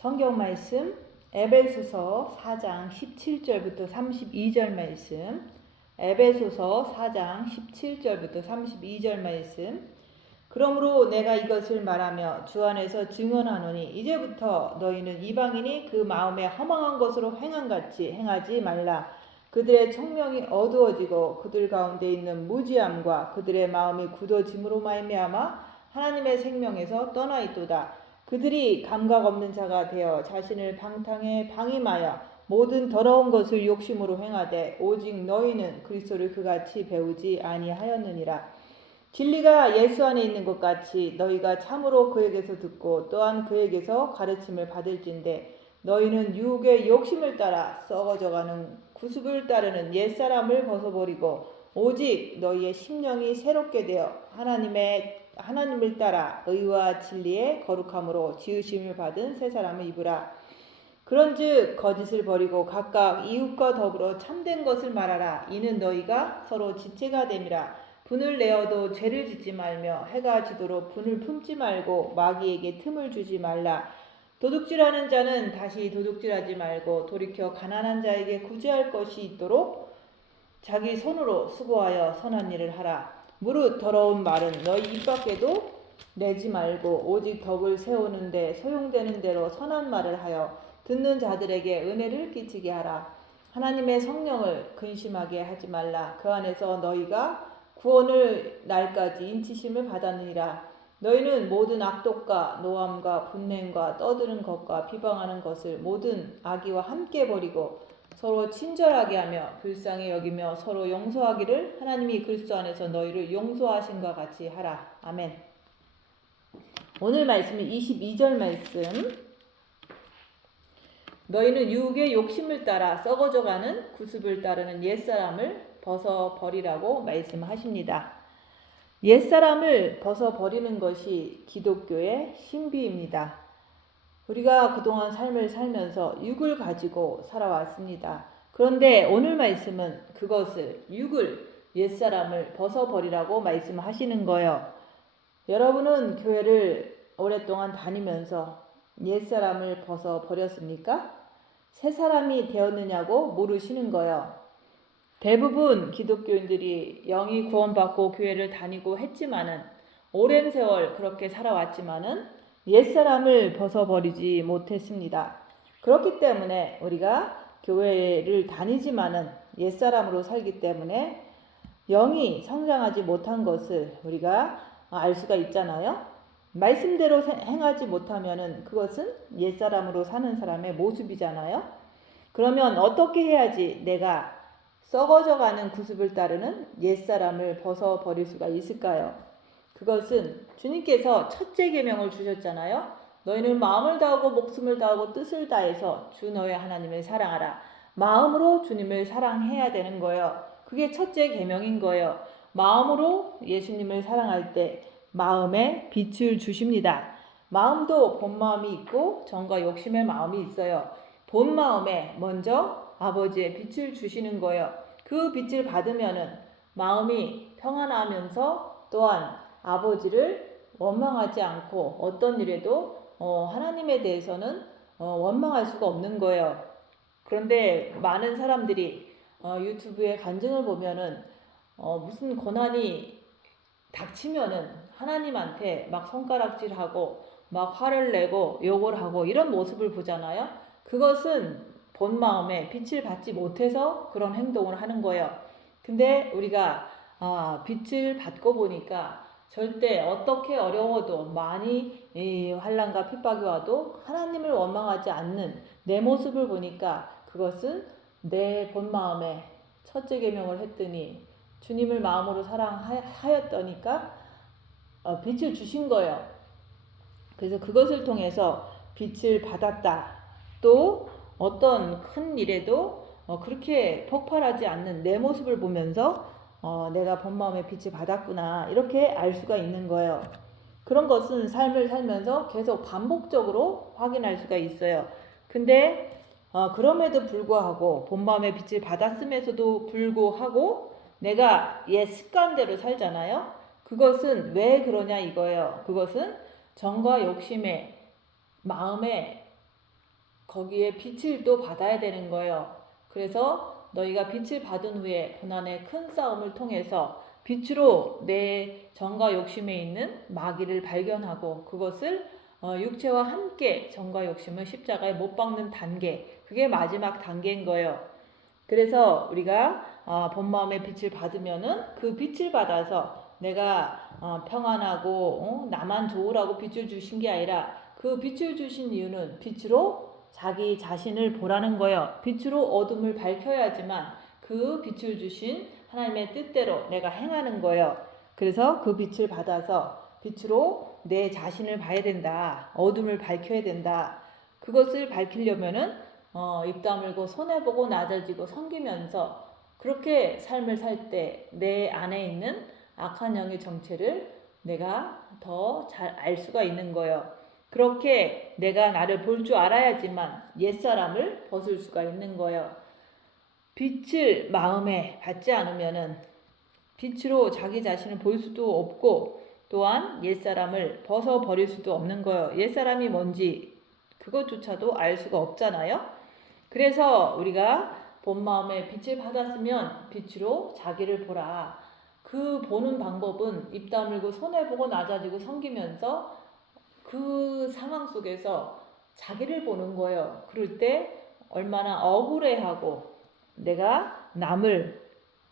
성경 말씀 에베소서 4장 17절부터 32절 말씀, 에베소서 4장 17절부터 32절 말씀. 그러므로 내가 이것을 말하며 주 안에서 증언하노니 이제부터 너희는 이방인이 그 마음에 허망한 것으로 행함같이 행하지 말라. 그들의 청명이 어두워지고 그들 가운데 있는 무지함과 그들의 마음이 굳어짐으로 말미암아 하나님의 생명에서 떠나 있도다. 그들이 감각 없는 자가 되어 자신을 방탕에 방임하여 모든 더러운 것을 욕심으로 행하되 오직 너희는 그리스도를 그같이 배우지 아니하였느니라. 진리가 예수 안에 있는 것 같이 너희가 참으로 그에게서 듣고 또한 그에게서 가르침을 받을진대 너희는 유혹의 욕심을 따라 썩어져가는 구습을 따르는 옛사람을 벗어버리고 오직 너희의 심령이 새롭게 되어 하나님을 따라 의와 진리의 거룩함으로 지으심을 받은 새 사람을 입으라. 그런즉 거짓을 버리고 각각 이웃과 더불어 참된 것을 말하라. 이는 너희가 서로 지체가 됨이라. 분을 내어도 죄를 짓지 말며 해가 지도록 분을 품지 말고 마귀에게 틈을 주지 말라. 도둑질하는 자는 다시 도둑질하지 말고 돌이켜 가난한 자에게 구제할 것이 있도록 자기 손으로 수고하여 선한 일을 하라. 무릇 더러운 말은 너희 입 밖에도 내지 말고 오직 덕을 세우는데 소용되는 대로 선한 말을 하여 듣는 자들에게 은혜를 끼치게 하라. 하나님의 성령을 근심하게 하지 말라. 그 안에서 너희가 구원을 날까지 인치심을 받았느니라. 너희는 모든 악독과 노함과 분냄과 떠드는 것과 비방하는 것을 모든 악의와 함께 버리고 서로 친절하게 하며 불쌍히 여기며 서로 용서하기를 하나님이 그리스도 안에서 너희를 용서하신과 같이 하라. 아멘. 오늘 말씀은 22절 말씀. 너희는 유혹의 욕심을 따라 썩어져가는 구습을 따르는 옛사람을 벗어버리라고 말씀하십니다. 옛사람을 벗어버리는 것이 기독교의 신비입니다. 우리가 그동안 삶을 살면서 육을 가지고 살아왔습니다. 그런데 오늘 말씀은 그것을 옛사람을 벗어버리라고 말씀하시는 거예요. 여러분은 교회를 오랫동안 다니면서 옛사람을 벗어버렸습니까? 새 사람이 되었느냐고 물으시는 거예요. 대부분 기독교인들이 영이 구원받고 교회를 다니고 했지만은 오랜 세월 그렇게 살아왔지만은 옛사람을 벗어버리지 못했습니다. 그렇기 때문에 우리가 교회를 다니지만은 옛사람으로 살기 때문에 영이 성장하지 못한 것을 우리가 알 수가 있잖아요. 말씀대로 행하지 못하면은 그것은 옛사람으로 사는 사람의 모습이잖아요. 그러면 어떻게 해야지 내가 썩어져가는 구습을 따르는 옛사람을 벗어버릴 수가 있을까요? 그것은 주님께서 첫째 계명을 주셨잖아요. 너희는 마음을 다하고 목숨을 다하고 뜻을 다해서 주 너의 하나님을 사랑하라. 마음으로 주님을 사랑해야 되는 거예요. 그게 첫째 계명인 거예요. 마음으로 예수님을 사랑할 때 마음에 빛을 주십니다. 마음도 본 마음이 있고 정과 욕심의 마음이 있어요. 본 마음에 먼저 아버지의 빛을 주시는 거예요. 그 빛을 받으면은 마음이 평안하면서 또한 아버지를 원망하지 않고 어떤 일에도 하나님에 대해서는 원망할 수가 없는 거예요. 그런데 많은 사람들이 유튜브에 간증을 보면은 무슨 고난이 닥치면은 하나님한테 막 손가락질하고 막 화를 내고 욕을 하고 이런 모습을 보잖아요. 그것은 본 마음에 빛을 받지 못해서 그런 행동을 하는 거예요. 근데 우리가 빛을 받고 보니까 절대 어떻게 어려워도 많이 환난과 핍박이 와도 하나님을 원망하지 않는 내 모습을 보니까 그것은 내 본 마음에 첫째 계명을 했더니 주님을 마음으로 사랑하였더니까 빛을 주신 거예요. 그래서 그것을 통해서 빛을 받았다. 또 어떤 큰 일에도 그렇게 폭발하지 않는 내 모습을 보면서 내가 본 마음의 빛을 받았구나 이렇게 알 수가 있는 거예요. 그런 것은 삶을 살면서 계속 반복적으로 확인할 수가 있어요. 근데 그럼에도 불구하고 본 마음의 빛을 받았음에서도 불구하고 내가 옛 습관대로 살잖아요. 그것은 왜 그러냐 이거예요. 그것은 정과 욕심의 마음에 거기에 빛을 또 받아야 되는 거예요. 그래서 너희가 빛을 받은 후에 고난의 큰 싸움을 통해서 빛으로 내 정과 욕심에 있는 마귀를 발견하고 그것을 육체와 함께 정과 욕심을 십자가에 못 박는 단계, 그게 마지막 단계인 거예요. 그래서 우리가 본 마음의 빛을 받으면은 그 빛을 받아서 내가 평안하고 나만 좋으라고 빛을 주신 게 아니라 그 빛을 주신 이유는 빛으로 자기 자신을 보라는 거예요. 빛으로 어둠을 밝혀야지만 그 빛을 주신 하나님의 뜻대로 내가 행하는 거예요. 그래서 그 빛을 받아서 빛으로 내 자신을 봐야 된다. 어둠을 밝혀야 된다. 그것을 밝히려면은 입 다물고 손해보고 낮아지고 섬기면서 그렇게 삶을 살 때 내 안에 있는 악한 영의 정체를 내가 더 잘 알 수가 있는 거예요. 그렇게 내가 나를 볼 줄 알아야지만 옛사람을 벗을 수가 있는 거예요. 빛을 마음에 받지 않으면은 빛으로 자기 자신을 볼 수도 없고 또한 옛사람을 벗어버릴 수도 없는 거예요. 옛사람이 뭔지 그것조차도 알 수가 없잖아요. 그래서 우리가 본 마음에 빛을 받았으면 빛으로 자기를 보라. 그 보는 방법은 입 다물고 손해보고 낮아지고 섬기면서 그 상황 속에서 자기를 보는 거예요. 그럴 때 얼마나 억울해하고 내가 남을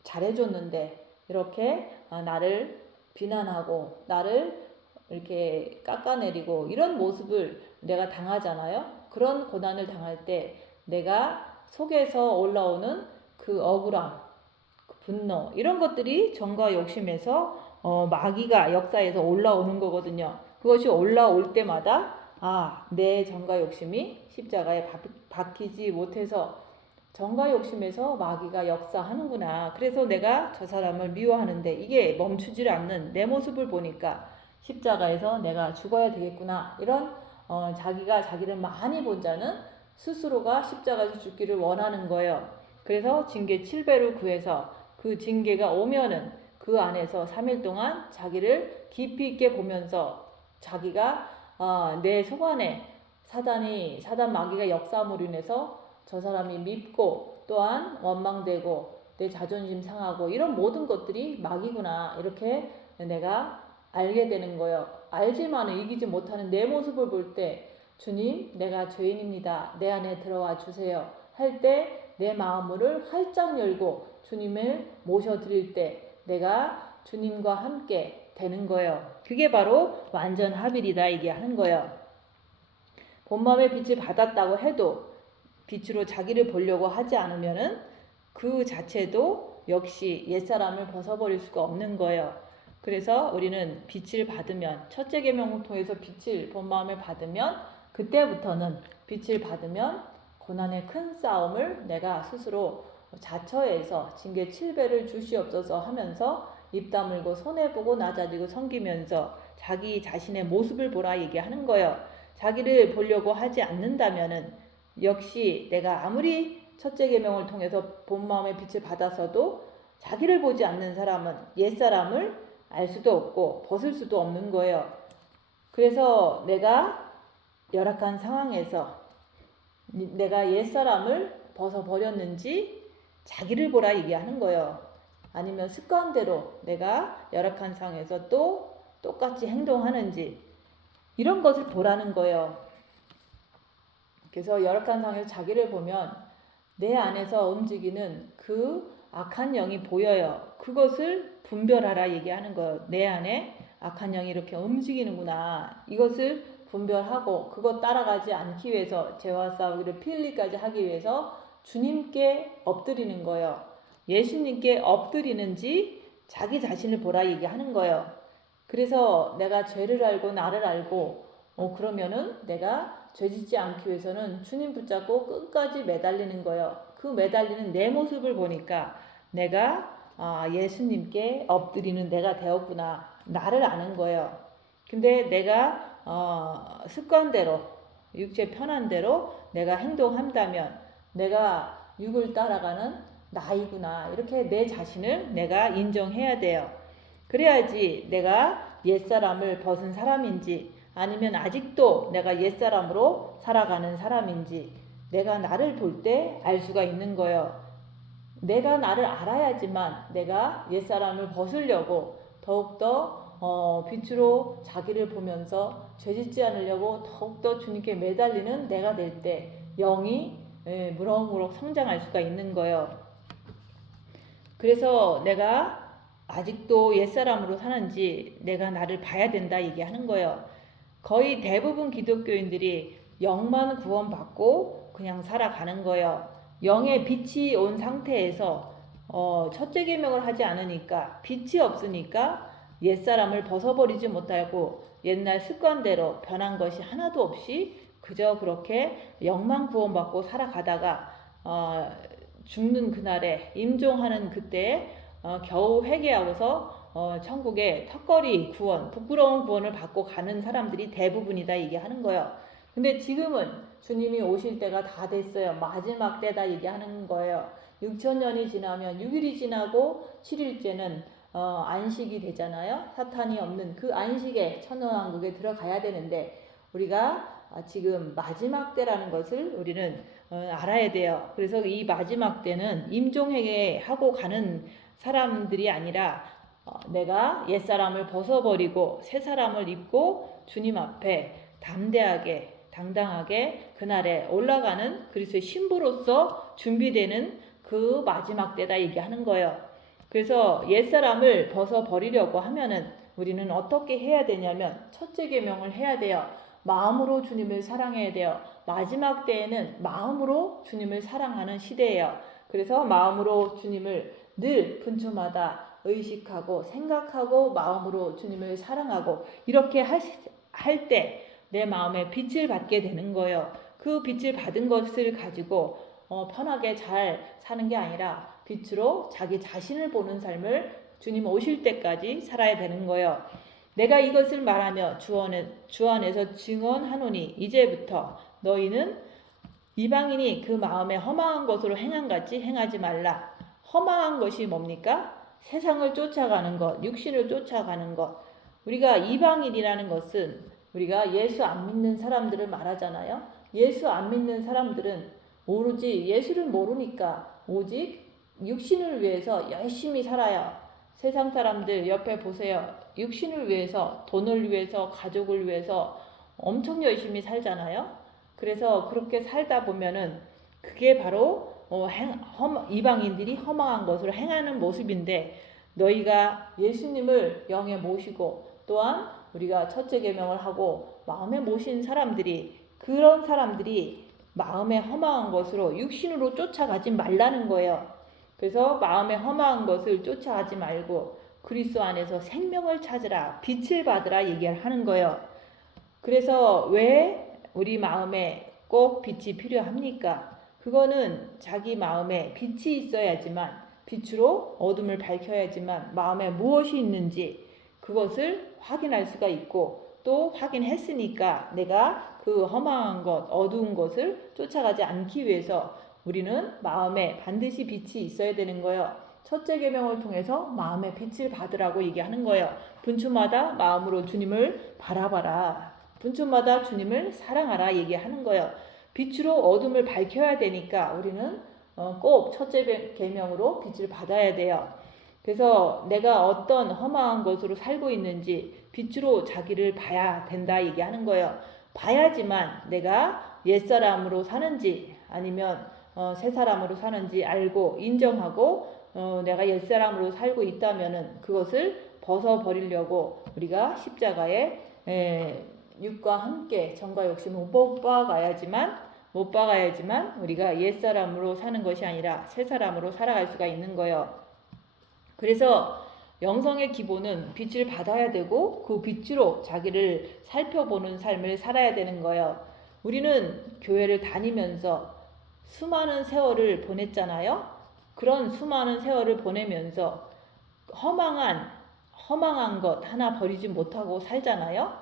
잘해줬는데 이렇게 나를 비난하고 나를 이렇게 깎아내리고 이런 모습을 내가 당하잖아요. 그런 고난을 당할 때 내가 속에서 올라오는 그 억울함, 그 분노 이런 것들이 정과 욕심에서 마귀가 역사에서 올라오는 거거든요. 그것이 올라올 때마다 내 정과 욕심이 십자가에 박히지 못해서 정과 욕심에서 마귀가 역사하는구나. 그래서 내가 저 사람을 미워하는데 이게 멈추질 않는 내 모습을 보니까 십자가에서 내가 죽어야 되겠구나. 이런 자기가 자기를 많이 본 자는 스스로가 십자가에서 죽기를 원하는 거예요. 그래서 징계 7배를 구해서 그 징계가 오면은 그 안에서 3일 동안 자기를 깊이 있게 보면서 자기가 내 속안에 사단 마귀가 역사함으로 인해서 저 사람이 밉고 또한 원망되고 내 자존심 상하고 이런 모든 것들이 마귀구나 이렇게 내가 알게 되는 거예요. 알지만은 이기지 못하는 내 모습을 볼 때 주님 내가 죄인입니다. 내 안에 들어와 주세요. 할 때 내 마음을 활짝 열고 주님을 모셔드릴 때 내가 주님과 함께 되는 거예요. 그게 바로 완전 합일이다 얘기하는 거예요. 본 마음의 빛을 받았다고 해도 빛으로 자기를 보려고 하지 않으면은 그 자체도 역시 옛사람을 벗어버릴 수가 없는 거예요. 그래서 우리는 빛을 받으면 첫째 계명을 통해서 빛을 본 마음에 받으면 그때부터는 빛을 받으면 고난의 큰 싸움을 내가 스스로 자처해서 징계 7배를 주시옵소서 하면서 입 다물고 손해보고 낮아지고 섬기면서 자기 자신의 모습을 보라 얘기하는 거예요. 자기를 보려고 하지 않는다면은 역시 내가 아무리 첫째 계명을 통해서 본 마음의 빛을 받아서도 자기를 보지 않는 사람은 옛사람을 알 수도 없고 벗을 수도 없는 거예요. 그래서 내가 열악한 상황에서 내가 옛사람을 벗어버렸는지 자기를 보라 얘기하는 거예요. 아니면 습관대로 내가 열악한 상황에서 또 똑같이 행동하는지 이런 것을 보라는 거예요. 그래서 열악한 상황에서 자기를 보면 내 안에서 움직이는 그 악한 영이 보여요. 그것을 분별하라 얘기하는 거예요. 내 안에 악한 영이 이렇게 움직이는구나. 이것을 분별하고 그것 따라가지 않기 위해서 죄와 싸우기를 피 흘리까지 하기 위해서 주님께 엎드리는 거예요. 예수님께 엎드리는지 자기 자신을 보라 얘기하는 거예요. 그래서 내가 죄를 알고 나를 알고 그러면은 내가 죄짓지 않기 위해서는 주님 붙잡고 끝까지 매달리는 거예요. 그 매달리는 내 모습을 보니까 내가 예수님께 엎드리는 내가 되었구나. 나를 아는 거예요. 근데 내가 습관대로 육체 편한 대로 내가 행동한다면 내가 육을 따라가는 나이구나. 이렇게 내 자신을 내가 인정해야 돼요. 그래야지 내가 옛사람을 벗은 사람인지 아니면 아직도 내가 옛사람으로 살아가는 사람인지 내가 나를 볼 때 알 수가 있는 거예요. 내가 나를 알아야지만 내가 옛사람을 벗으려고 더욱더 빛으로 자기를 보면서 죄짓지 않으려고 더욱더 주님께 매달리는 내가 될 때 영이 무럭무럭 성장할 수가 있는 거예요. 그래서 내가 아직도 옛사람으로 사는지 내가 나를 봐야 된다 얘기하는 거예요. 거의 대부분 기독교인들이 영만 구원받고 그냥 살아가는 거예요. 영의 빛이 온 상태에서 첫째 계명을 하지 않으니까 빛이 없으니까 옛사람을 벗어버리지 못하고 옛날 습관대로 변한 것이 하나도 없이 그저 그렇게 영만 구원받고 살아가다가 죽는 그날에 임종하는 그때 겨우 회개하고서 천국에 턱걸이 구원, 부끄러운 구원을 받고 가는 사람들이 대부분이다 얘기하는 거예요. 근데 지금은 주님이 오실 때가 다 됐어요. 마지막 때다 얘기하는 거예요. 6,000년이 지나면 6일이 지나고 7일째는 안식이 되잖아요. 사탄이 없는 그 안식에 천년왕국에 들어가야 되는데 우리가 지금 마지막 때라는 것을 우리는 알아야 돼요. 그래서 이 마지막 때는 임종회개하고 가는 사람들이 아니라 내가 옛사람을 벗어버리고 새사람을 입고 주님 앞에 담대하게 당당하게 그날에 올라가는 그리스도의 신부로서 준비되는 그 마지막 때다 얘기하는 거예요. 그래서 옛사람을 벗어버리려고 하면은 우리는 어떻게 해야 되냐면 첫째 계명을 해야 돼요. 마음으로 주님을 사랑해야 돼요. 마지막 때에는 마음으로 주님을 사랑하는 시대예요. 그래서 마음으로 주님을 늘 분초마다 의식하고 생각하고 마음으로 주님을 사랑하고 이렇게 할 때 내 마음에 빛을 받게 되는 거예요. 그 빛을 받은 것을 가지고 편하게 잘 사는 게 아니라 빛으로 자기 자신을 보는 삶을 주님 오실 때까지 살아야 되는 거예요. 내가 이것을 말하며 주 안에서 증언하노니 이제부터 너희는 이방인이 그 마음에 허망한 것으로 행한같이 행하지 말라. 허망한 것이 뭡니까? 세상을 쫓아가는 것, 육신을 쫓아가는 것. 우리가 이방인이라는 것은 우리가 예수 안 믿는 사람들을 말하잖아요. 예수 안 믿는 사람들은 오로지 예수를 모르니까 오직 육신을 위해서 열심히 살아요. 세상 사람들 옆에 보세요. 육신을 위해서, 돈을 위해서, 가족을 위해서 엄청 열심히 살잖아요. 그래서 그렇게 살다 보면은 그게 바로 이방인들이 허망한 것을 행하는 모습인데 너희가 예수님을 영에 모시고 또한 우리가 첫째 계명을 하고 마음에 모신 사람들이 그런 사람들이 마음에 허망한 것으로 육신으로 쫓아가지 말라는 거예요. 그래서 마음에 허망한 것을 쫓아가지 말고 그리스도 안에서 생명을 찾으라, 빛을 받으라 얘기를 하는 거예요. 그래서 왜 우리 마음에 꼭 빛이 필요합니까? 그거는 자기 마음에 빛이 있어야지만 빛으로 어둠을 밝혀야지만 마음에 무엇이 있는지 그것을 확인할 수가 있고 또 확인했으니까 내가 그 허망한 것, 어두운 것을 쫓아가지 않기 위해서 우리는 마음에 반드시 빛이 있어야 되는 거예요. 첫째 계명을 통해서 마음의 빛을 받으라고 얘기하는 거예요. 분초마다 마음으로 주님을 바라봐라. 분초마다 주님을 사랑하라 얘기하는 거예요. 빛으로 어둠을 밝혀야 되니까 우리는 꼭 첫째 계명으로 빛을 받아야 돼요. 그래서 내가 어떤 허망한 것으로 살고 있는지 빛으로 자기를 봐야 된다 얘기하는 거예요. 봐야지만 내가 옛사람으로 사는지 아니면 새 사람으로 사는지 알고 인정하고 내가 옛사람으로 살고 있다면은 그것을 벗어버리려고 우리가 십자가에 육과 함께 정과 욕심을 못 박아야지만 우리가 옛사람으로 사는 것이 아니라 새 사람으로 살아갈 수가 있는 거예요. 그래서 영성의 기본은 빛을 받아야 되고 그 빛으로 자기를 살펴보는 삶을 살아야 되는 거예요. 우리는 교회를 다니면서 수많은 세월을 보냈잖아요. 그런 수많은 세월을 보내면서 허망한 것 하나 버리지 못하고 살잖아요.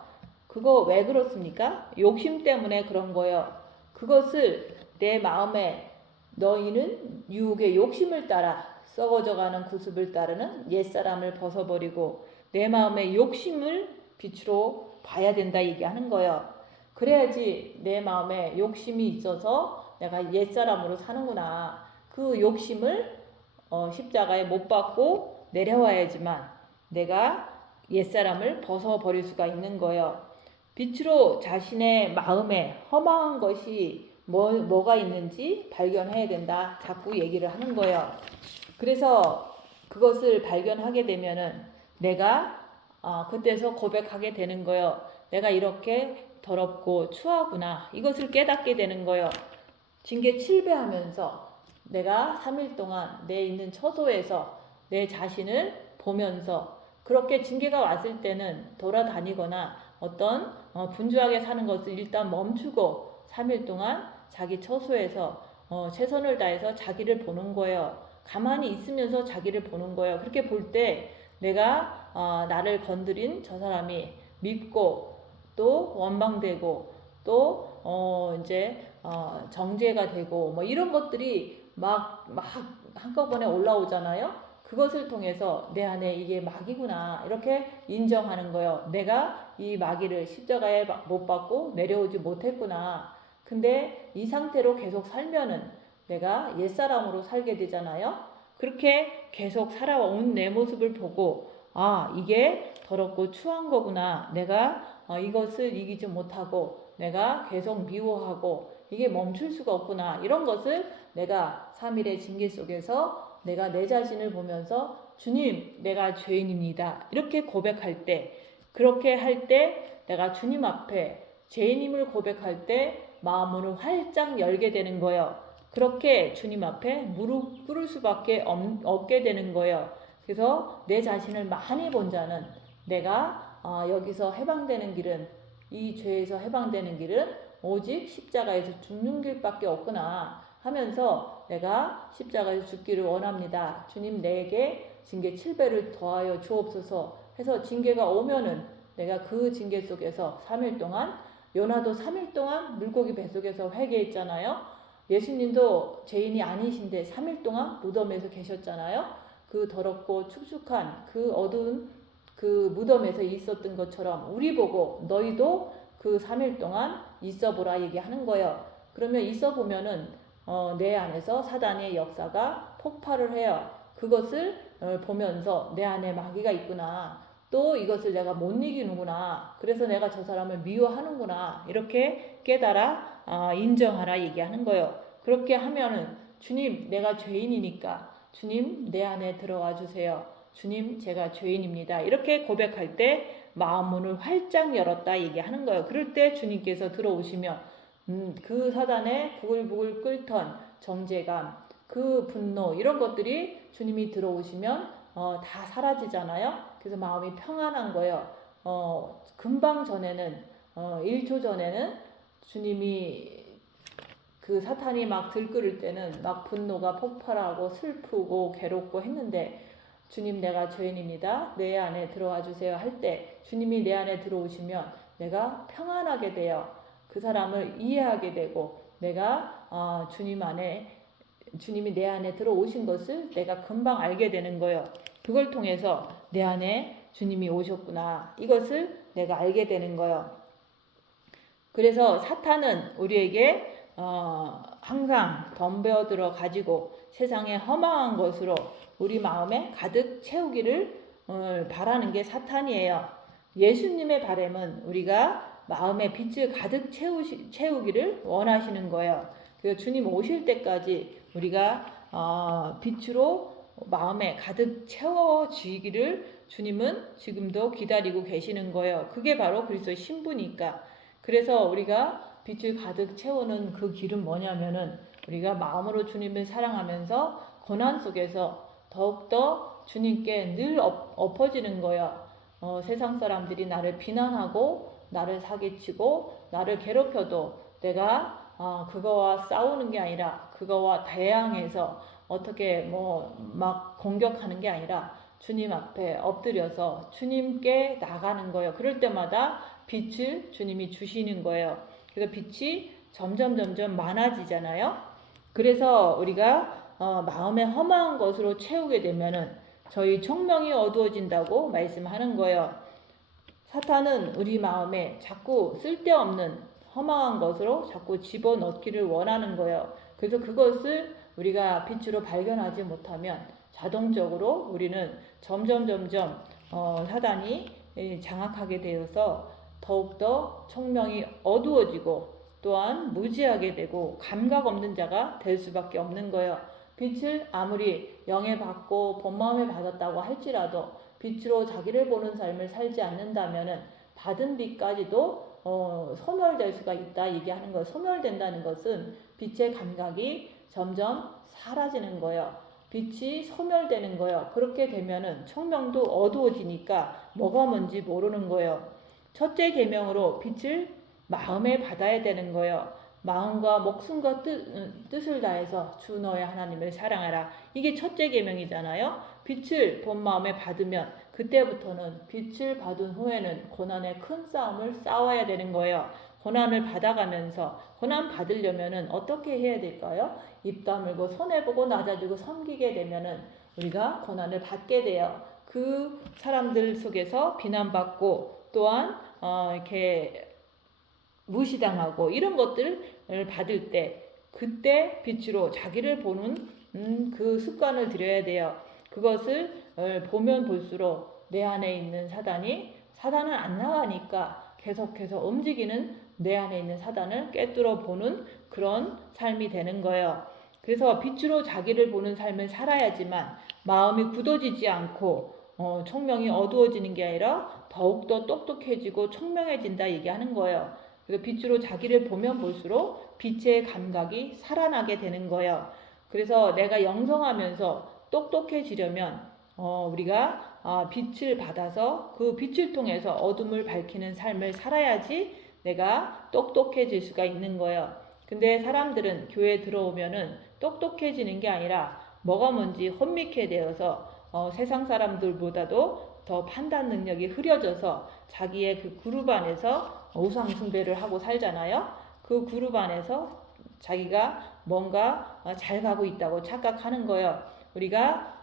그거 왜 그렇습니까? 욕심 때문에 그런 거예요. 그것을 내 마음에 너희는 유혹의 욕심을 따라 썩어져가는 구습을 따르는 옛사람을 벗어버리고 내 마음의 욕심을 빛으로 봐야 된다 얘기하는 거예요. 그래야지 내 마음에 욕심이 있어서 내가 옛사람으로 사는구나. 그 욕심을 십자가에 못 박고 내려와야지만 내가 옛사람을 벗어버릴 수가 있는 거예요. 빛으로 자신의 마음에 허망한 것이 뭐가 있는지 발견해야 된다. 자꾸 얘기를 하는 거예요. 그래서 그것을 발견하게 되면은 내가 그때서 고백하게 되는 거예요. 내가 이렇게 더럽고 추하구나. 이것을 깨닫게 되는 거예요. 징계 7배 하면서 내가 3일 동안 내 있는 처소에서 내 자신을 보면서 그렇게 징계가 왔을 때는 돌아다니거나 어떤 분주하게 사는 것을 일단 멈추고 3일 동안 자기 처소에서 최선을 다해서 자기를 보는 거예요. 가만히 있으면서 자기를 보는 거예요. 그렇게 볼 때 내가 나를 건드린 저 사람이 밉고 또 원망되고 또 이제 정죄가 되고 뭐 이런 것들이 막 한꺼번에 올라오잖아요. 그것을 통해서 내 안에 이게 마귀구나 이렇게 인정하는 거예요. 내가 이 마귀를 십자가에 못 박고 내려오지 못했구나. 근데 이 상태로 계속 살면은 내가 옛사람으로 살게 되잖아요. 그렇게 계속 살아온 내 모습을 보고 이게 더럽고 추한 거구나. 내가 이것을 이기지 못하고 내가 계속 미워하고 이게 멈출 수가 없구나. 이런 것을 내가 3일의 징계 속에서 내가 내 자신을 보면서 주님, 내가 죄인입니다. 이렇게 고백할 때, 그렇게 할 때 내가 주님 앞에 죄인임을 고백할 때 마음을 활짝 열게 되는 거예요. 그렇게 주님 앞에 무릎 꿇을 수밖에 없게 되는 거예요. 그래서 내 자신을 많이 본 자는 내가 여기서 해방되는 길은 이 죄에서 해방되는 길은 오직 십자가에서 죽는 길밖에 없구나 하면서 내가 십자가에서 죽기를 원합니다. 주님 내게 징계 7배를 더하여 주옵소서 해서 징계가 오면은 내가 그 징계 속에서 3일 동안 요나도 3일 동안 물고기 뱃속에서 회개했잖아요. 예수님도 죄인이 아니신데 3일 동안 무덤에서 계셨잖아요. 그 더럽고 축축한 그 어두운 그 무덤에서 있었던 것처럼 우리 보고 너희도 그 3일 동안 있어보라 얘기하는 거예요. 그러면 있어보면은 내 안에서 사단의 역사가 폭발을 해요. 그것을 보면서 내 안에 마귀가 있구나. 또 이것을 내가 못 이기는구나. 그래서 내가 저 사람을 미워하는구나. 이렇게 깨달아 인정하라 얘기하는 거예요. 그렇게 하면은 주님 내가 죄인이니까 주님 내 안에 들어와 주세요. 주님 제가 죄인입니다. 이렇게 고백할 때 마음 문을 활짝 열었다 얘기하는 거예요. 그럴 때 주님께서 들어오시면 그 사단의 부글부글 끓던 정죄감, 그 분노 이런 것들이 주님이 들어오시면 다 사라지잖아요. 그래서 마음이 평안한 거예요. 금방 전에는 1초 전에는 주님이 그 사탄이 막 들끓을 때는 막 분노가 폭발하고 슬프고 괴롭고 했는데 주님 내가 죄인입니다. 내 안에 들어와 주세요 할 때 주님이 내 안에 들어오시면 내가 평안하게 돼요. 그 사람을 이해하게 되고 내가 주님 안에 주님이 내 안에 들어오신 것을 내가 금방 알게 되는 거예요. 그걸 통해서 내 안에 주님이 오셨구나. 이것을 내가 알게 되는 거예요. 그래서 사탄은 우리에게 항상 덤벼들어 가지고 세상의 허망한 것으로 우리 마음에 가득 채우기를 바라는 게 사탄이에요. 예수님의 바람은 우리가 마음에 빛을 가득 채우기를 원하시는 거예요. 그래서 주님 오실 때까지 우리가 빛으로 마음에 가득 채워지기를 주님은 지금도 기다리고 계시는 거예요. 그게 바로 그리스도의 신부니까. 그래서 우리가 빛을 가득 채우는 그 길은 뭐냐면은 우리가 마음으로 주님을 사랑하면서 고난 속에서 더욱더 주님께 늘 엎어지는 거예요. 세상 사람들이 나를 비난하고 나를 사기치고 나를 괴롭혀도 내가 그거와 싸우는 게 아니라 그거와 대항해서 어떻게 막 공격하는 게 아니라 주님 앞에 엎드려서 주님께 나가는 거예요. 그럴 때마다 빛을 주님이 주시는 거예요. 그래서 빛이 점점 많아지잖아요. 그래서 우리가 마음에 허망한 것으로 채우게 되면은 저희 총명이 어두워진다고 말씀하는 거예요. 사탄은 우리 마음에 자꾸 쓸데없는 허망한 것으로 자꾸 집어넣기를 원하는 거예요. 그래서 그것을 우리가 빛으로 발견하지 못하면 자동적으로 우리는 점점 사단이 장악하게 되어서 더욱더 총명이 어두워지고 또한 무지하게 되고 감각 없는 자가 될 수밖에 없는 거예요. 빛을 아무리 영에 받고 본 마음에 받았다고 할지라도 빛으로 자기를 보는 삶을 살지 않는다면은 받은 빛까지도 소멸될 수가 있다 얘기하는 거예요. 소멸된다는 것은 빛의 감각이 점점 사라지는 거예요. 빛이 소멸되는 거예요. 그렇게 되면은 총명도 어두워지니까 뭐가 뭔지 모르는 거예요. 첫째 계명으로 빛을 마음에 받아야 되는 거예요. 마음과 목숨과 뜻을 다해서 주 너의 하나님을 사랑하라. 이게 첫째 계명이잖아요. 빛을 본 마음에 받으면 그때부터는 빛을 받은 후에는 고난의 큰 싸움을 싸워야 되는 거예요. 고난을 받아가면서 고난 받으려면은 어떻게 해야 될까요? 입 다물고 손해보고 낮아지고 섬기게 되면은 우리가 고난을 받게 돼요. 그 사람들 속에서 비난받고 또한 이렇게 무시당하고 이런 것들을 받을 때 그때 빛으로 자기를 보는 그 습관을 들여야 돼요. 그것을 보면 볼수록 내 안에 있는 사단은 안 나가니까 계속해서 움직이는 내 안에 있는 사단을 꿰뚫어 보는 그런 삶이 되는 거예요. 그래서 빛으로 자기를 보는 삶을 살아야지만 마음이 굳어지지 않고 총명이 어두워지는 게 아니라 더욱더 똑똑해지고 총명해진다 얘기하는 거예요. 그래서 빛으로 자기를 보면 볼수록 빛의 감각이 살아나게 되는 거예요. 그래서 내가 영성하면서 똑똑해지려면 우리가 빛을 받아서 그 빛을 통해서 어둠을 밝히는 삶을 살아야지 내가 똑똑해질 수가 있는 거예요. 근데 사람들은 교회에 들어오면은 똑똑해지는 게 아니라 뭐가 뭔지 혼미케 되어서 세상 사람들보다도 더 판단 능력이 흐려져서 자기의 그 그룹 안에서 우상 숭배를 하고 살잖아요. 그 그룹 안에서 자기가 뭔가 잘 가고 있다고 착각하는 거예요. 우리가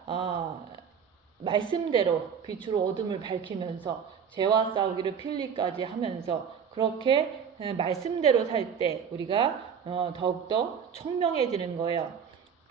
말씀대로 빛으로 어둠을 밝히면서 죄와 싸우기를 필리까지 하면서 그렇게 말씀대로 살 때 우리가 더욱더 총명해지는 거예요.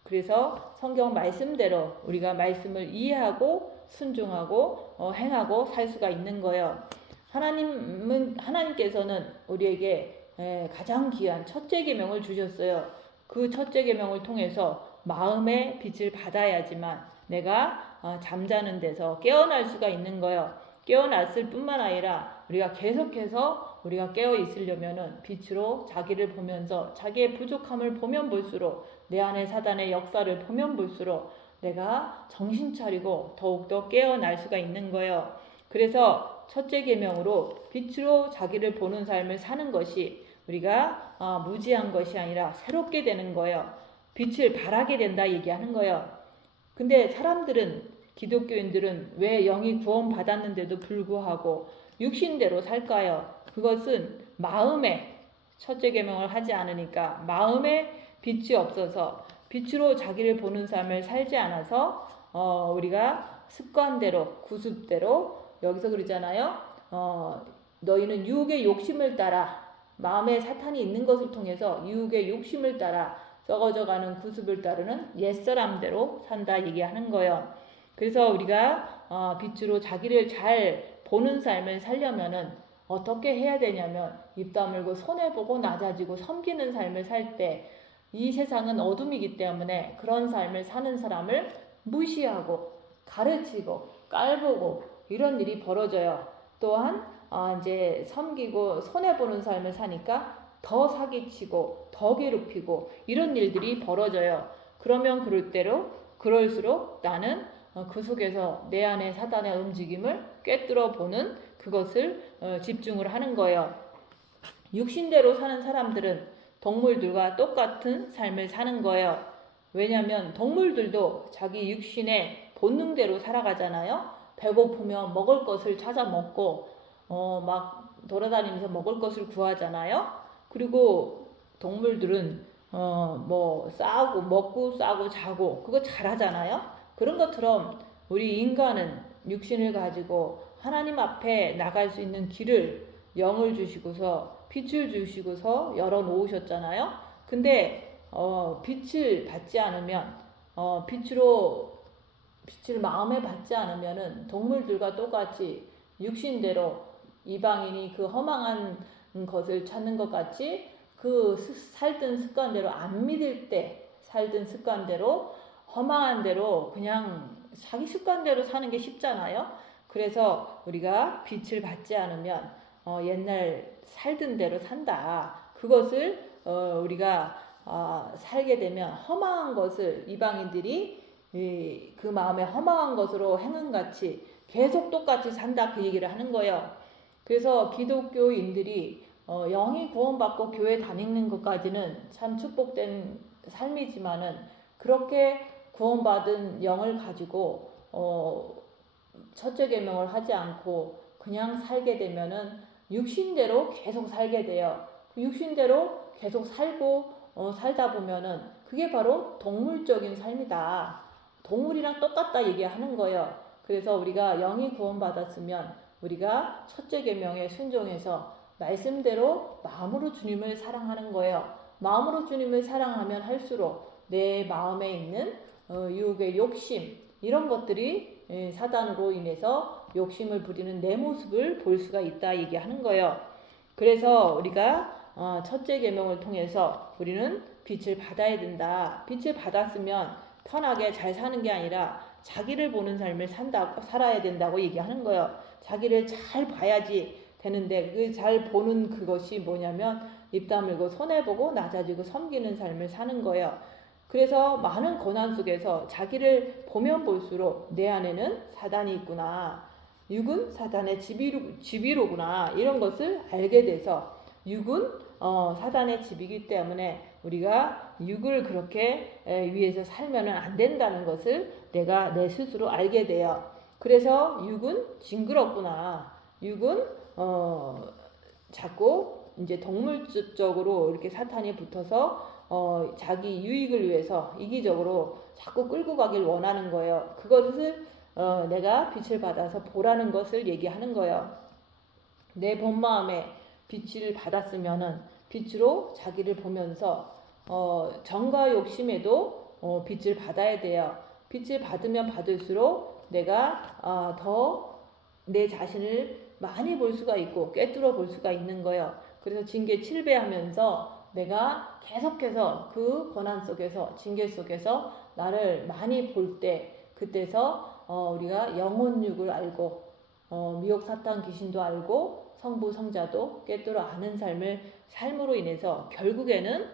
그래서 성경 말씀대로 우리가 말씀을 이해하고 순종하고 행하고 살 수가 있는 거예요. 하나님께서는 우리에게 가장 귀한 첫째 계명을 주셨어요. 그 첫째 계명을 통해서 마음의 빛을 받아야지만 내가 잠자는 데서 깨어날 수가 있는 거예요. 깨어났을 뿐만 아니라 우리가 계속해서 우리가 깨어 있으려면은 빛으로 자기를 보면서 자기의 부족함을 보면 볼수록 내 안에 사단의 역사를 보면 볼수록 내가 정신 차리고 더욱더 깨어날 수가 있는 거예요. 그래서 첫째 계명으로 빛으로 자기를 보는 삶을 사는 것이 우리가 무지한 것이 아니라 새롭게 되는 거예요. 빛을 발하게 된다 얘기하는 거예요. 근데 사람들은 기독교인들은 왜 영이 구원받았는데도 불구하고 육신대로 살까요? 그것은 마음에 첫째 계명을 하지 않으니까 마음에 빛이 없어서 빛으로 자기를 보는 삶을 살지 않아서 우리가 습관대로 구습대로 여기서 그러잖아요. 너희는 유혹의 욕심을 따라 마음에 사탄이 있는 것을 통해서 유혹의 욕심을 따라 썩어져가는 구습을 따르는 옛사람대로 산다 얘기하는 거예요. 그래서 우리가 빛으로 자기를 잘 보는 삶을 살려면은 어떻게 해야 되냐면 입 다물고 손해보고 낮아지고 섬기는 삶을 살 때 이 세상은 어둠이기 때문에 그런 삶을 사는 사람을 무시하고 가르치고 깔보고 이런 일이 벌어져요. 또한 이제 섬기고 손해보는 삶을 사니까 더 사기치고 더 괴롭히고 이런 일들이 벌어져요. 그러면 그럴수록 나는 그 속에서 내 안에 사단의 움직임을 꿰뚫어 보는 그것을 집중을 하는 거예요. 육신대로 사는 사람들은 동물들과 똑같은 삶을 사는 거예요. 왜냐하면 동물들도 자기 육신의 본능대로 살아가잖아요. 배고프면 먹을 것을 찾아 먹고 막 돌아다니면서 먹을 것을 구하잖아요. 그리고 동물들은 뭐 싸고 먹고 싸고 자고 그거 잘하잖아요. 그런 것처럼 우리 인간은 육신을 가지고 하나님 앞에 나갈 수 있는 길을 영을 주시고서 빛을 주시고서 열어 놓으셨잖아요. 근데 빛을 받지 않으면 빛을 마음에 받지 않으면은 동물들과 똑같이 육신대로 이방인이 그 허망한 것을 찾는 것 같이 그 살던 습관대로 안 믿을 때 살던 습관대로 허망한 대로 그냥 자기 습관대로 사는 게 쉽잖아요. 그래서 우리가 빛을 받지 않으면 옛날 살던 대로 산다. 그것을 우리가 살게 되면 허망한 것을 이방인들이 그 마음에 허망한 것으로 행함같이 계속 똑같이 산다 그 얘기를 하는 거예요. 그래서 기독교인들이 영이 구원받고 교회 다니는 것까지는 참 축복된 삶이지만은 그렇게 구원받은 영을 가지고 첫째 계명을 하지 않고 그냥 살게 되면은 육신대로 계속 살게 돼요. 그 육신대로 계속 살다 보면은 그게 바로 동물적인 삶이다. 동물이랑 똑같다 얘기하는 거예요. 그래서 우리가 영이 구원받았으면 우리가 첫째 계명에 순종해서 말씀대로 마음으로 주님을 사랑하는 거예요. 마음으로 주님을 사랑하면 할수록 내 마음에 있는 유혹의 욕심 이런 것들이 사단으로 인해서 욕심을 부리는 내 모습을 볼 수가 있다 얘기하는 거예요. 그래서 우리가 첫째 계명을 통해서 우리는 빛을 받아야 된다. 빛을 받았으면 편하게 잘 사는 게 아니라 자기를 보는 삶을 살아야 된다고 얘기하는 거예요. 자기를 잘 봐야지 되는데 그 잘 보는 그것이 뭐냐면 입 다물고 손해보고 낮아지고 섬기는 삶을 사는 거예요. 그래서 많은 고난 속에서 자기를 보면 볼수록 내 안에는 사단이 있구나. 육은 사단의 집이로구나. 이런 것을 알게 돼서 육은 사단의 집이기 때문에 우리가 육을 그렇게 위해서 살면 안 된다는 것을 내가 내 스스로 알게 돼요. 그래서 육은 징그럽구나. 육은 자꾸 이제 동물적으로 이렇게 사탄이 붙어서 자기 유익을 위해서 이기적으로 자꾸 끌고 가길 원하는 거예요. 그것을 내가 빛을 받아서 보라는 것을 얘기하는 거예요. 내 본 마음에 빛을 받았으면은 빛으로 자기를 보면서 정과 욕심에도 빛을 받아야 돼요. 빛을 받으면 받을수록 내가 더 내 자신을 많이 볼 수가 있고 꿰뚫어 볼 수가 있는 거예요. 그래서 징계 7배 하면서 내가 계속해서 그 고난 속에서 징계 속에서 나를 많이 볼 때 그때서 우리가 영혼육을 알고 미혹 사탄 귀신도 알고 성부 성자도 꿰뚫어 아는 삶으로 인해서 결국에는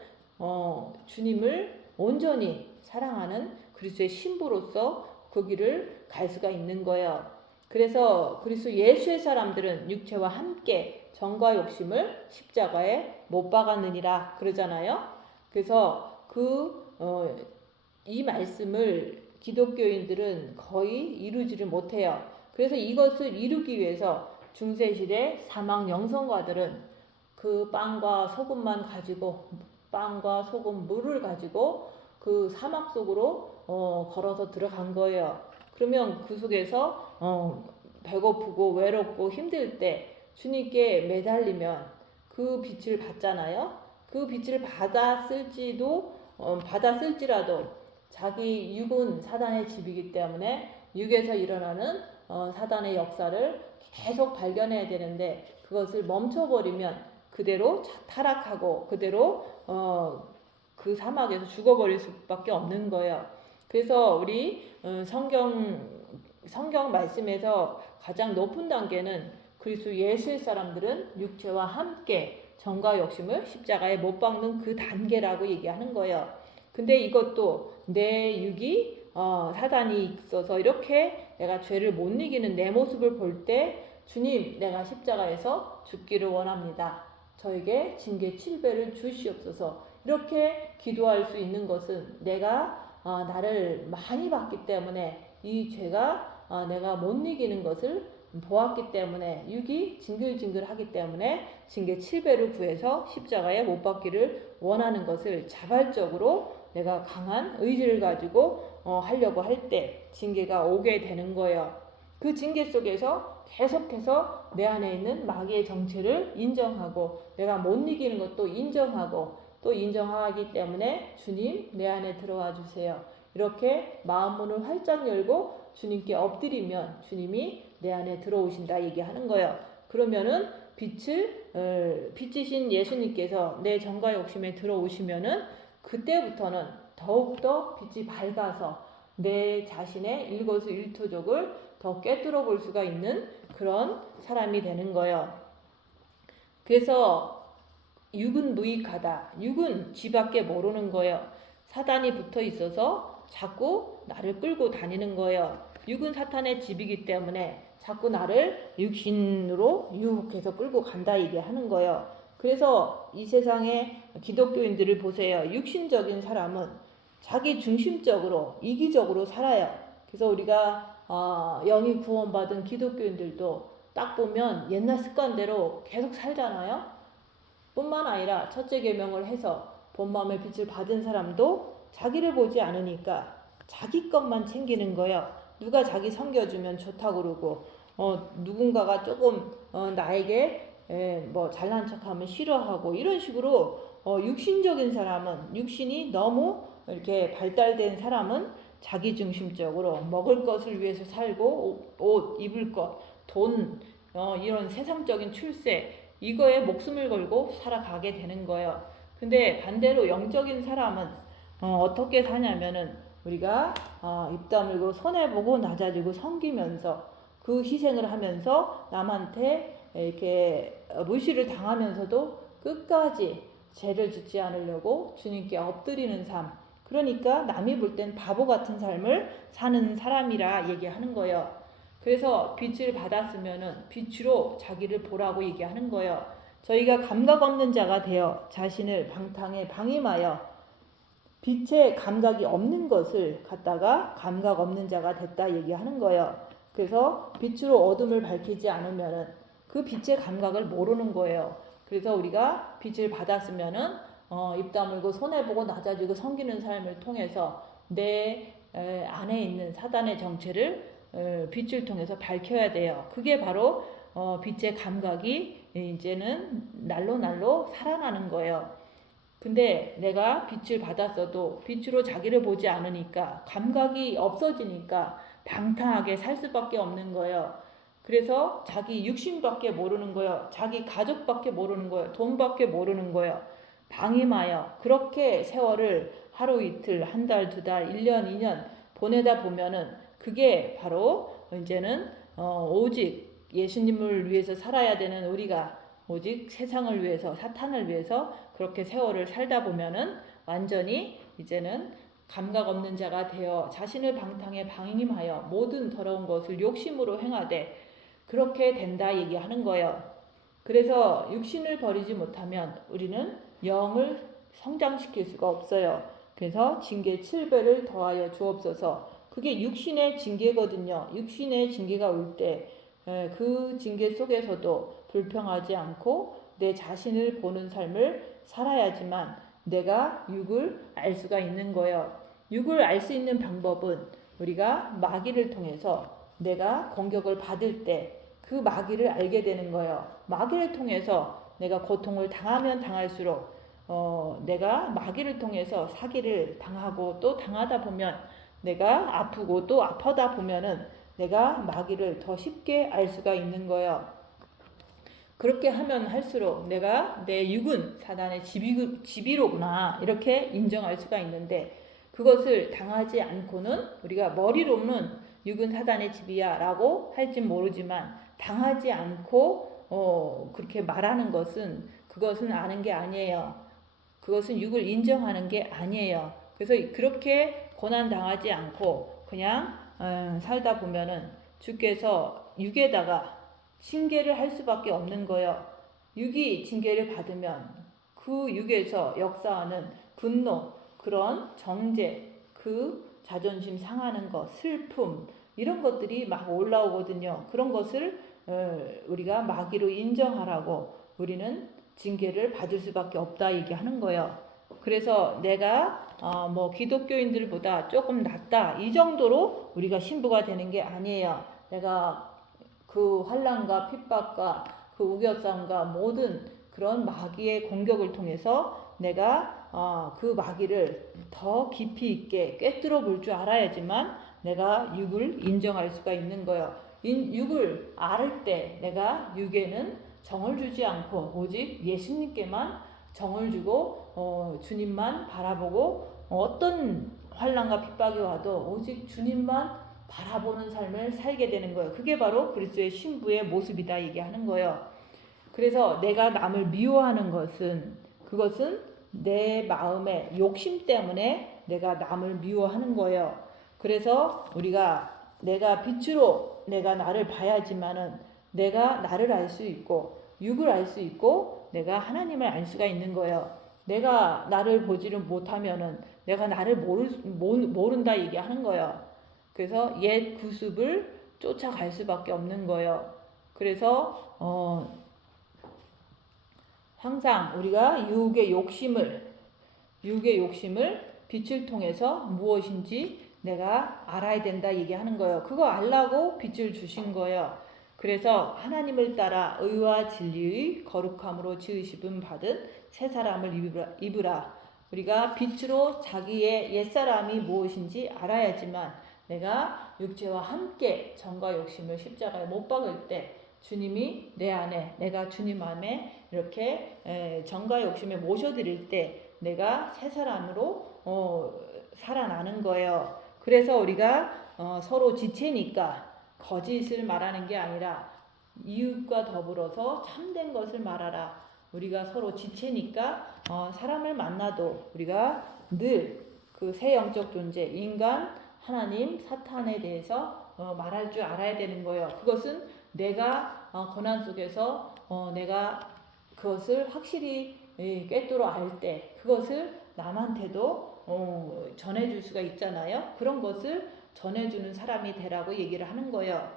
주님을 온전히 사랑하는 그리스도의 신부로서 그 길을 갈 수가 있는 거예요. 그래서 그리스도 예수의 사람들은 육체와 함께 정과 욕심을 십자가에 못 박았느니라 그러잖아요. 그래서 이 말씀을 기독교인들은 거의 이루지를 못해요. 그래서 이것을 이루기 위해서 중세시대 사막 영성가들은 그 빵과 소금만 가지고 빵과 소금 물을 가지고 그 사막 속으로 걸어서 들어간 거예요. 그러면 그 속에서 배고프고 외롭고 힘들 때 주님께 매달리면 그 빛을 받잖아요. 그 빛을 받았을지라도 자기 육은 사단의 집이기 때문에 육에서 일어나는 사단의 역사를 계속 발견해야 되는데 그것을 멈춰버리면 그대로 타락하고 그대로 그 사막에서 죽어버릴 수밖에 없는 거예요. 그래서 우리 성경 말씀에서 가장 높은 단계는 그리스도 예수의 사람들은 육체와 함께 정과 욕심을 십자가에 못 박는 그 단계라고 얘기하는 거예요. 근데 이것도 내 육이 사단이 있어서 이렇게 내가 죄를 못 이기는 내 모습을 볼 때 주님 내가 십자가에서 죽기를 원합니다. 저에게 징계 7배를 주시옵소서. 이렇게 기도할 수 있는 것은 내가 나를 많이 봤기 때문에 이 죄가 내가 못 이기는 것을 보았기 때문에 육이 징글징글하기 때문에 징계 7배를 구해서 십자가에 못 박기를 원하는 것을 자발적으로 내가 강한 의지를 가지고 하려고 할 때 징계가 오게 되는 거예요. 그 징계 속에서 계속해서 내 안에 있는 마귀의 정체를 인정하고 내가 못 이기는 것도 인정하고 또 인정하기 때문에 주님 내 안에 들어와 주세요. 이렇게 마음 문을 활짝 열고 주님께 엎드리면 주님이 내 안에 들어오신다 얘기하는 거예요. 그러면은 빛이신 예수님께서 내 정과 욕심에 들어오시면은 그때부터는 더욱더 빛이 밝아서 내 자신의 일거수일투족을 더 꿰뚫어 볼 수가 있는 그런 사람이 되는 거예요. 그래서 육은 무익하다. 육은 쥐밖에 모르는 거예요. 사단이 붙어 있어서 자꾸 나를 끌고 다니는 거예요. 육은 사탄의 집이기 때문에 자꾸 나를 육신으로 유혹해서 끌고 간다 얘기하는 거예요. 그래서 이 세상의 기독교인들을 보세요. 육신적인 사람은 자기 중심적으로 이기적으로 살아요. 그래서 우리가 영이 구원받은 기독교인들도 딱 보면 옛날 습관대로 계속 살잖아요. 뿐만 아니라 첫째 계명을 해서 본 마음의 빛을 받은 사람도 자기를 보지 않으니까 자기 것만 챙기는 거예요. 누가 자기 섬겨주면 좋다고 그러고 누군가가 조금 나에게 뭐 잘난 척하면 싫어하고 이런 식으로 육신적인 사람은 육신이 너무 이렇게 발달된 사람은 자기중심적으로 먹을 것을 위해서 살고 옷 입을 것, 돈 이런 세상적인 출세 이거에 목숨을 걸고 살아가게 되는 거예요. 근데 반대로 영적인 사람은 어떻게 사냐면은 우리가 입 다물고 손해보고 낮아지고 섬기면서 그 희생을 하면서 남한테 이렇게 무시를 당하면서도 끝까지 죄를 짓지 않으려고 주님께 엎드리는 삶. 그러니까 남이 볼 땐 바보 같은 삶을 사는 사람이라 얘기하는 거예요. 그래서 빛을 받았으면은 빛으로 자기를 보라고 얘기하는 거예요. 저희가 감각 없는 자가 되어 자신을 방탕에 방임하여 빛의 감각이 없는 것을 갖다가 감각 없는 자가 됐다 얘기하는 거예요. 그래서 빛으로 어둠을 밝히지 않으면은 그 빛의 감각을 모르는 거예요. 그래서 우리가 빛을 받았으면은 입 다물고 손해보고 낮아지고 섬기는 삶을 통해서 내 안에 있는 사단의 정체를 빛을 통해서 밝혀야 돼요. 그게 바로 빛의 감각이 이제는 날로 살아나는 거예요. 근데 내가 빛을 받았어도 빛으로 자기를 보지 않으니까 감각이 없어지니까 방탕하게 살 수밖에 없는 거예요. 그래서 자기 육신밖에 모르는 거예요. 자기 가족밖에 모르는 거예요. 돈밖에 모르는 거예요. 방임하여 그렇게 세월을 하루 이틀, 한 달, 두 달, 1년, 2년 보내다 보면은 그게 바로 이제는 오직 예수님을 위해서 살아야 되는 우리가 오직 세상을 위해서 사탄을 위해서 그렇게 세월을 살다 보면은 완전히 이제는 감각 없는 자가 되어 자신을 방탕에 방임하여 모든 더러운 것을 욕심으로 행하되 그렇게 된다 얘기하는 거예요. 그래서 육신을 버리지 못하면 우리는 영을 성장시킬 수가 없어요. 그래서 징계 7배를 더하여 주옵소서. 그게 육신의 징계거든요. 육신의 징계가 올 때 그 징계 속에서도 불평하지 않고 내 자신을 보는 삶을 살아야지만 내가 육을 알 수가 있는 거예요. 육을 알 수 있는 방법은 우리가 마귀를 통해서 내가 공격을 받을 때 그 마귀를 알게 되는 거예요. 마귀를 통해서 내가 고통을 당하면 당할수록 내가 마귀를 통해서 사기를 당하고 또 당하다 보면 내가 아프고 또 아파다 보면은 내가 마귀를 더 쉽게 알 수가 있는 거예요. 그렇게 하면 할수록 내가 내 육은 사단의 집이로구나 이렇게 인정할 수가 있는데 그것을 당하지 않고는 우리가 머리로는 육은 사단의 집이야 라고 할진 모르지만 당하지 않고 그렇게 말하는 것은 그것은 아는 게 아니에요. 그것은 육을 인정하는 게 아니에요. 그래서 그렇게 고난당하지 않고 그냥 살다 보면은 주께서 육에다가 징계를 할 수밖에 없는 거예요. 육이 징계를 받으면 그 육에서 역사하는 분노, 그런 정죄, 그 자존심 상하는 것, 슬픔 이런 것들이 막 올라오거든요. 그런 것을 우리가 마귀로 인정하라고 우리는 징계를 받을 수밖에 없다 얘기하는 거예요. 그래서 내가 뭐 기독교인들보다 조금 낫다 이 정도로 우리가 신부가 되는 게 아니에요. 내가 그 환난과 핍박과 그 우겨싸움과 모든 그런 마귀의 공격을 통해서 내가 그 마귀를 더 깊이 있게 꿰뚫어 볼 줄 알아야지만 내가 육을 인정할 수가 있는 거예요. 육을 알을 때 내가 육에는 정을 주지 않고 오직 예수님께만 정을 주고 주님만 바라보고 어떤 환난과 핍박이 와도 오직 주님만 바라보는 삶을 살게 되는 거예요. 그게 바로 그리스도의 신부의 모습이다 얘기하는 거예요. 그래서 내가 남을 미워하는 그것은 내 마음의 욕심 때문에 내가 남을 미워하는 거예요. 그래서 우리가 내가 빛으로 내가 나를 봐야지만은 내가 나를 알 수 있고 육을 알 수 있고 내가 하나님을 알 수가 있는 거예요. 내가 나를 보지를 못하면은 내가 나를 모른다 얘기하는 거예요. 그래서 옛 구습을 쫓아갈 수밖에 없는 거예요. 그래서 항상 우리가 육의 욕심을 빛을 통해서 무엇인지 내가 알아야 된다 얘기하는 거예요. 그거 알라고 빛을 주신 거예요. 그래서 하나님을 따라 의와 진리의 거룩함으로 지으심을 받은 새 사람을 입으라. 우리가 빛으로 자기의 옛사람이 무엇인지 알아야지만 내가 육체와 함께 정과 욕심을 십자가에 못 박을 때 주님이 내 안에 내가 주님 안에 이렇게 정과 욕심에 모셔드릴 때 내가 새 사람으로 살아나는 거예요. 그래서 우리가 서로 지체니까 거짓을 말하는 게 아니라 이웃과 더불어서 참된 것을 말하라. 우리가 서로 지체니까 사람을 만나도 우리가 늘 그 새 영적 존재 인간 하나님 사탄에 대해서 말할 줄 알아야 되는 거예요. 그것은 내가 고난 속에서 내가 그것을 확실히 꿰뚫어 알 때 그것을 남한테도 전해줄 수가 있잖아요. 그런 것을 전해주는 사람이 되라고 얘기를 하는 거예요.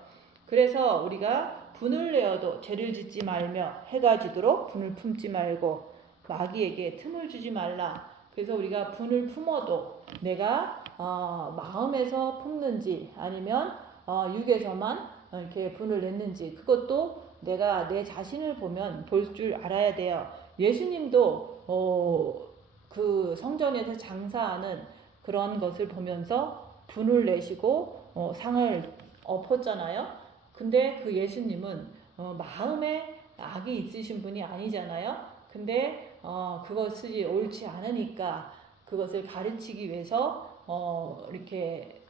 그래서 우리가 분을 내어도 죄를 짓지 말며 해가 지도록 분을 품지 말고 마귀에게 틈을 주지 말라. 그래서 우리가 분을 품어도 내가 마음에서 품는지 아니면 육에서만 이렇게 분을 냈는지 그것도 내가 내 자신을 보면 볼 줄 알아야 돼요. 예수님도 그 성전에서 장사하는 그런 것을 보면서 분을 내시고 상을 엎었잖아요. 근데 그 예수님은 마음에 악이 있으신 분이 아니잖아요. 근데 그것이 옳지 않으니까 그것을 가르치기 위해서 이렇게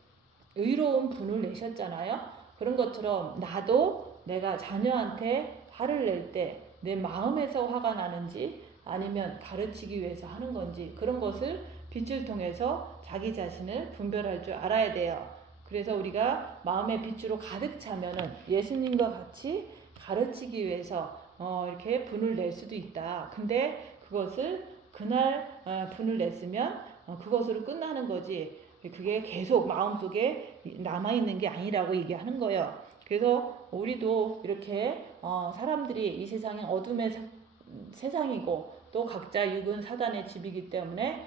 의로운 분을 내셨잖아요. 그런 것처럼 나도 내가 자녀한테 화를 낼 때 내 마음에서 화가 나는지 아니면 가르치기 위해서 하는 건지 그런 것을 빛을 통해서 자기 자신을 분별할 줄 알아야 돼요. 그래서 우리가 마음의 빛으로 가득 차면은 예수님과 같이 가르치기 위해서 이렇게 분을 낼 수도 있다. 근데 그것을 그날 분을 냈으면 그것으로 끝나는 거지. 그게 계속 마음속에 남아있는 게 아니라고 얘기하는 거예요. 그래서 우리도 이렇게 사람들이 이 세상이 어둠의 세상이고 또 각자 육은 사단의 집이기 때문에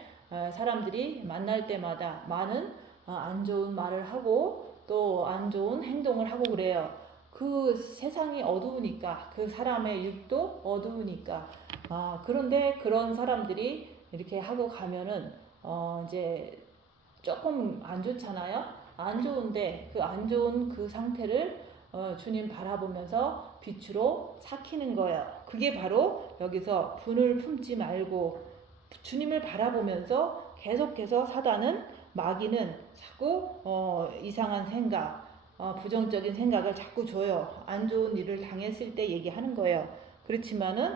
사람들이 만날 때마다 많은 안 좋은 말을 하고 또 안 좋은 행동을 하고 그래요. 그 세상이 어두우니까 그 사람의 육도 어두우니까 그런데 그런 사람들이 이렇게 하고 가면은 이제 조금 안 좋잖아요. 안 좋은데 그 안 좋은 그 상태를 주님 바라보면서 빛으로 삭히는 거예요. 그게 바로 여기서 분을 품지 말고 주님을 바라보면서 계속해서 사단은 마귀는 자꾸 이상한 생각, 부정적인 생각을 자꾸 줘요. 안 좋은 일을 당했을 때 얘기하는 거예요. 그렇지만은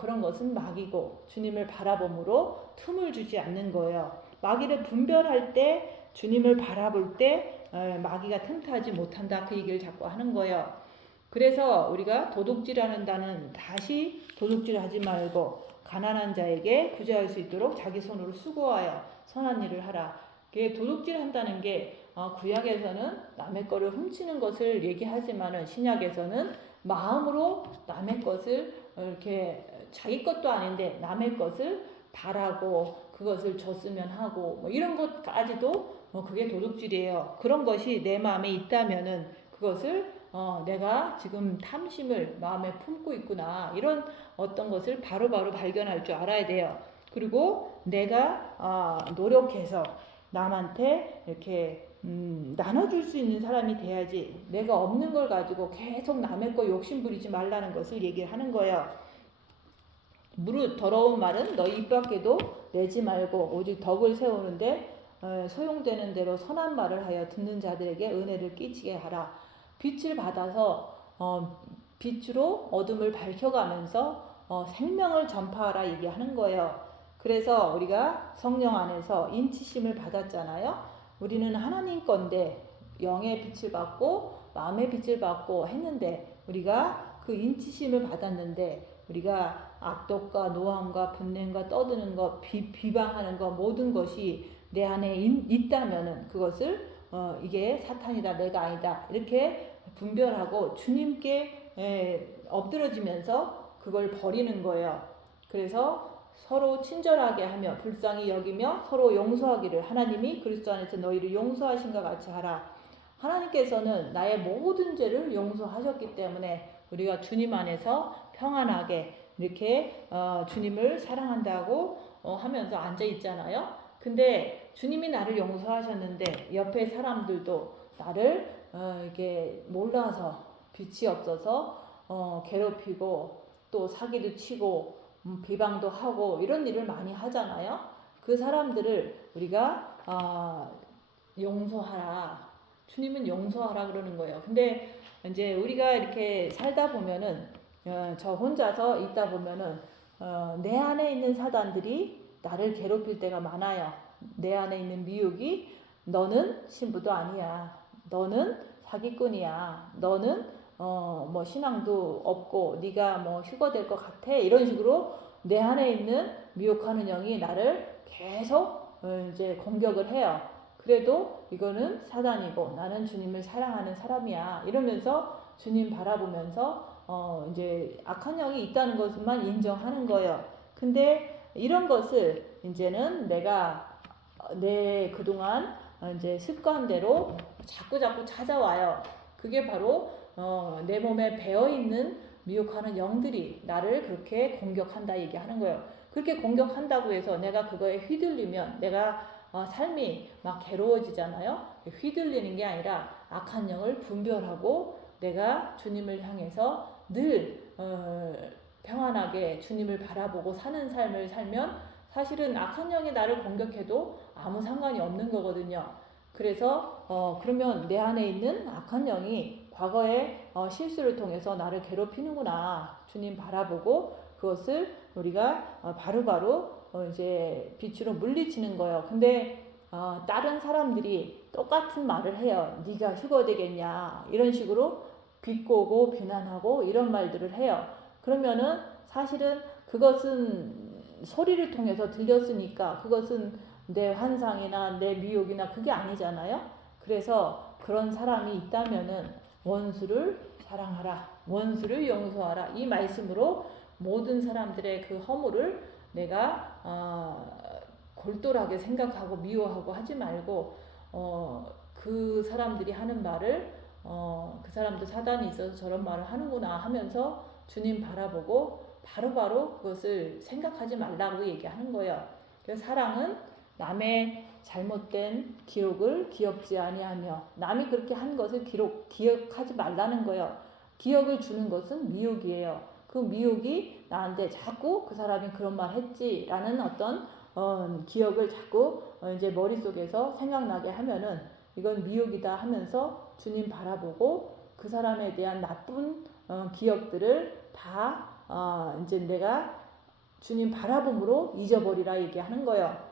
그런 것은 마귀고 주님을 바라봄으로 틈을 주지 않는 거예요. 마귀를 분별할 때 주님을 바라볼 때 마귀가 틈타지 못한다 그 얘기를 자꾸 하는 거예요. 그래서 우리가 도둑질하는다는 다시 도둑질하지 말고 가난한 자에게 구제할 수 있도록 자기 손으로 수고하여 선한 일을 하라. 도둑질한다는 게 구약에서는 남의 거를 훔치는 것을 얘기하지만은 신약에서는 마음으로 남의 것을 이렇게 자기 것도 아닌데 남의 것을 바라고 그것을 줬으면 하고 뭐 이런 것까지도 그게 도둑질이에요. 그런 것이 내 마음에 있다면은 그것을 내가 지금 탐심을 마음에 품고 있구나, 이런 어떤 것을 바로바로 발견할 줄 알아야 돼요. 그리고 내가 노력해서 남한테 이렇게 나눠줄 수 있는 사람이 돼야지, 내가 없는 걸 가지고 계속 남의 거 욕심 부리지 말라는 것을 얘기하는 거예요. 무릇 더러운 말은 너희 입 밖에도 내지 말고 오직 덕을 세우는데 소용되는 대로 선한 말을 하여 듣는 자들에게 은혜를 끼치게 하라. 빛을 받아서 빛으로 어둠을 밝혀가면서 생명을 전파하라 얘기하는 거예요. 그래서 우리가 성령 안에서 인치심을 받았잖아요. 우리는 하나님 건데 영의 빛을 받고 마음의 빛을 받고 했는데, 우리가 그 인치심을 받았는데 우리가 악독과 노함과 분냄과 떠드는 것, 비방하는 것, 모든 것이 내 안에 있다면은 그것을 이게 사탄이다, 내가 아니다, 이렇게 분별하고 주님께 엎드러지면서 그걸 버리는 거예요. 그래서 서로 친절하게 하며 불쌍히 여기며 서로 용서하기를 하나님이 그리스도 안에서 너희를 용서하신 것 같이 하라. 하나님께서는 나의 모든 죄를 용서하셨기 때문에 우리가 주님 안에서 평안하게 이렇게 주님을 사랑한다고 하면서 앉아 있잖아요. 근데 주님이 나를 용서하셨는데 옆에 사람들도 나를 이게 몰라서 빛이 없어서 괴롭히고 또 사기도 치고 비방도 하고 이런 일을 많이 하잖아요. 그 사람들을 우리가 용서하라. 주님은 용서하라 그러는 거예요. 근데 이제 우리가 이렇게 살다 보면은 저 혼자서 있다 보면은 내 안에 있는 사단들이 나를 괴롭힐 때가 많아요. 내 안에 있는 미혹이 너는 신부도 아니야, 너는 사기꾼이야, 너는 뭐 신앙도 없고 네가 뭐 휴거 될 것 같아, 이런 식으로 내 안에 있는 미혹하는 영이 나를 계속 이제 공격을 해요. 그래도 이거는 사단이고 나는 주님을 사랑하는 사람이야 이러면서 주님 바라보면서 이제 악한 영이 있다는 것만 인정하는 거예요. 근데 이런 것을 이제는 내가 내 그동안 이제 습관대로 자꾸 찾아와요. 그게 바로 내 몸에 배어 있는 미혹하는 영들이 나를 그렇게 공격한다 얘기하는 거예요. 그렇게 공격한다고 해서 내가 그거에 휘둘리면 내가 삶이 막 괴로워지잖아요. 휘둘리는 게 아니라 악한 영을 분별하고 내가 주님을 향해서 늘 평안하게 주님을 바라보고 사는 삶을 살면 사실은 악한 영이 나를 공격해도 아무 상관이 없는 거거든요. 그래서 그러면 내 안에 있는 악한 영이 과거의 실수를 통해서 나를 괴롭히는구나, 주님 바라보고 그것을 우리가 바로바로 이제 빛으로 물리치는 거예요. 근데 다른 사람들이 똑같은 말을 해요. 네가 휴거 되겠냐, 이런 식으로 비꼬고 비난하고 이런 말들을 해요. 그러면은 사실은 그것은 소리를 통해서 들렸으니까 그것은 내 환상이나 내 미혹이나 그게 아니잖아요. 그래서 그런 사람이 있다면은 원수를 사랑하라, 원수를 용서하라, 이 말씀으로 모든 사람들의 그 허물을 내가 골똘하게 생각하고 미워하고 하지 말고 그 사람들이 하는 말을 그 사람도 사단이 있어서 저런 말을 하는구나 하면서 주님 바라보고 바로바로 그것을 생각하지 말라고 얘기하는 거예요. 그래서 사랑은 남의 잘못된 기록을 기억지 아니하며, 남이 그렇게 한 것을 기억하지 말라는 거예요. 기억을 주는 것은 미혹이에요. 그 미혹이 나한테 자꾸 그 사람이 그런 말 했지라는 어떤 기억을 자꾸 이제 머릿속에서 생각나게 하면은 이건 미혹이다 하면서 주님 바라보고 그 사람에 대한 나쁜 기억들을 다 이제 내가 주님 바라봄으로 잊어버리라 얘기하는 거예요.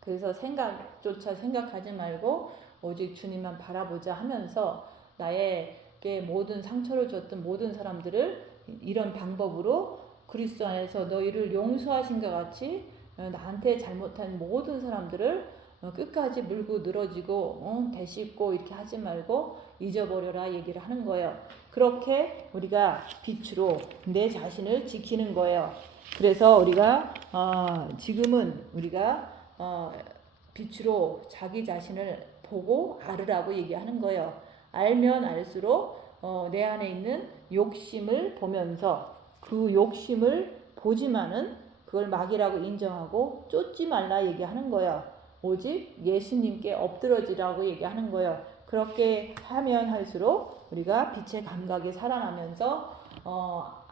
그래서 생각조차 생각하지 말고 오직 주님만 바라보자 하면서 나에게 모든 상처를 줬던 모든 사람들을 이런 방법으로 그리스도 안에서 너희를 용서하신 것 같이 나한테 잘못한 모든 사람들을 끝까지 물고 늘어지고 대씹고 이렇게 하지 말고 잊어버려라 얘기를 하는 거예요. 그렇게 우리가 빛으로 내 자신을 지키는 거예요. 그래서 우리가 지금은 우리가 빛으로 자기 자신을 보고 알으라고 얘기하는 거예요. 알면 알수록 내 안에 있는 욕심을 보면서 그 욕심을 보지만은 그걸 막이라고 인정하고 쫓지 말라 얘기하는 거예요. 오직 예수님께 엎드러지라고 얘기하는 거예요. 그렇게 하면 할수록 우리가 빛의 감각이 살아나면서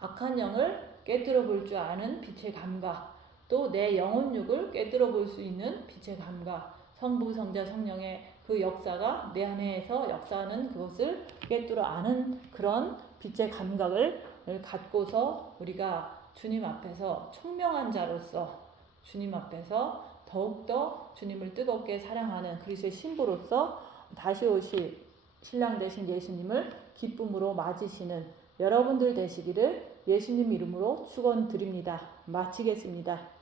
악한 영을 깨뜨려 볼 줄 아는 빛의 감각, 또 내 영혼육을 깨뜨려 볼 수 있는 빛의 감각, 성부, 성자, 성령의 그 역사가 내 안에서 역사하는 그것을 깨뜨려 아는 그런 빛의 감각을 갖고서 우리가 주님 앞에서 청명한 자로서 주님 앞에서 더욱더 주님을 뜨겁게 사랑하는 그리스도의 신부로서 다시 오실 신랑 되신 예수님을 기쁨으로 맞으시는 여러분들 되시기를 예수님 이름으로 축원드립니다. 마치겠습니다.